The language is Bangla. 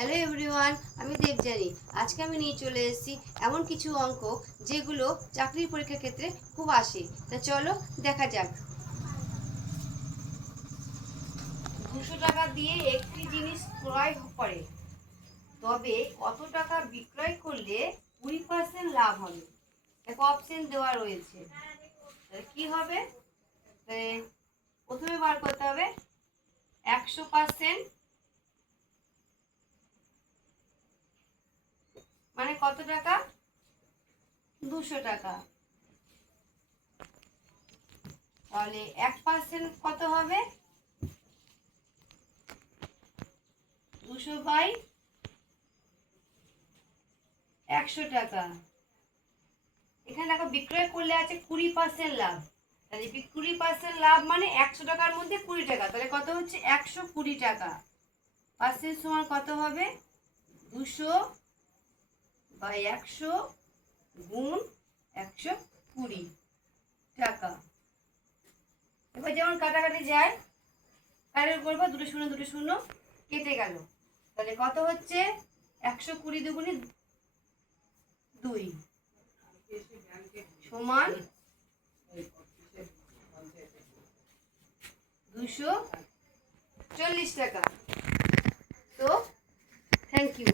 হ্যালো এভরিওয়ান, আমি দেবযানী। আজকে আমি নিয়ে চলে এসেছি এমন কিছু অঙ্ক যেগুলো চাকরির পরীক্ষার ক্ষেত্রে খুব আসে। তা চলো দেখা যাক। 200 টাকা দিয়ে একটি জিনিস ক্রয় করে, তবে কত টাকা বিক্রয় করলে 20% লাভ হবে? দেখো অপশন দেওয়া রয়েছে, কি হবে? প্রথমে বার করতে হবে 100%, মানে কত টাকা? 200 টাকা। তাহলে 1% কত হবে? 200 বাই 100 টাকা। এখানে দেখো বিক্রয় করলে আছে 20% লাভ। তাহলে 20% লাভ মানে 100 টাকার মধ্যে 20 টাকা, তাহলে কত হচ্ছে? 120 টাকা। পার্সেন্ট সমান কত হবে? 200 বাই 100 গুণ 120 টাকা। এবার যেমন কাটাকাটি যায়, কাটার করবো, দুটো শূন্য কেটে গেল। তাহলে কত হচ্ছে? 120 দুগুণে 2 সমান 240 টাকা। তো থ্যাংক ইউ।